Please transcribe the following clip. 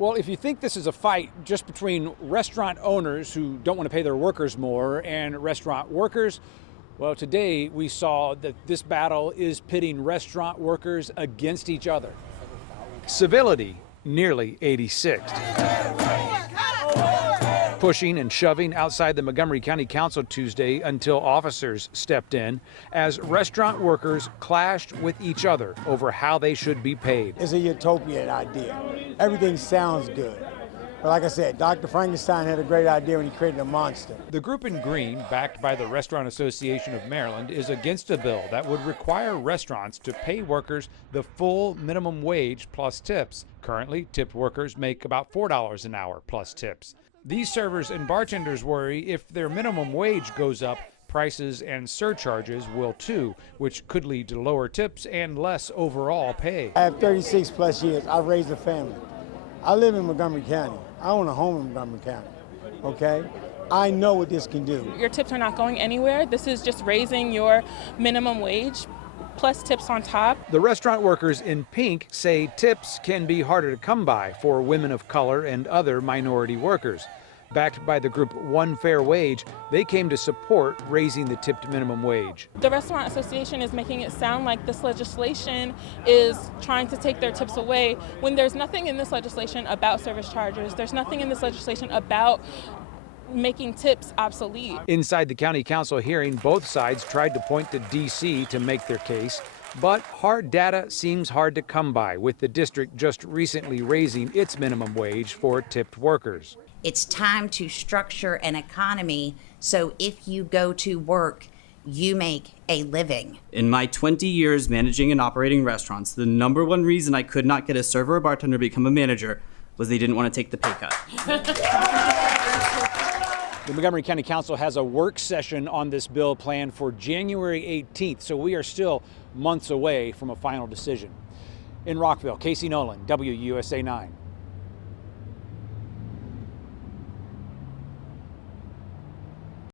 Well, if you think this is a fight just between restaurant owners who don't want to pay their workers more and restaurant workers, well, today we saw that this battle is pitting restaurant workers against each other. Civility nearly 86th. Pushing and shoving outside the Montgomery County Council Tuesday until officers stepped in as restaurant workers clashed with each other over how they should be paid. It's a utopian idea. Everything sounds good. But like I said, Dr. Frankenstein had a great idea when he created a monster. The group in green, backed by the Restaurant Association of Maryland, is against a bill that would require restaurants to pay workers the full minimum wage plus tips. Currently, tipped workers make about $4 an hour plus tips. These servers and bartenders worry if their minimum wage goes up, prices and surcharges will too, which could lead to lower tips and less overall pay. I have 36 plus years. I've raised a family. I live in Montgomery County. I own a home in Montgomery County, okay? I know what this can do. Your tips are not going anywhere. This is just raising your minimum wage plus tips on top. The restaurant workers in pink say tips can be harder to come by for women of color and other minority workers. Backed by the group One Fair Wage, they came to support raising the tipped minimum wage. The Restaurant Association is making it sound like this legislation is trying to take their tips away when there's nothing in this legislation about service charges. There's nothing in this legislation about making tips obsolete. Inside the county council hearing, both sides tried to point to D.C. to make their case, but hard data seems hard to come by, with the district just recently raising its minimum wage for tipped workers. It's time to structure an economy so if you go to work, you make a living. In my 20 years managing and operating restaurants, the number one reason I could not get a server or bartender to become a manager was they didn't want to take the pay cut. The Montgomery County Council has a work session on this bill planned for January 18th, so we are still months away from a final decision. In Rockville, Casey Nolan, WUSA 9.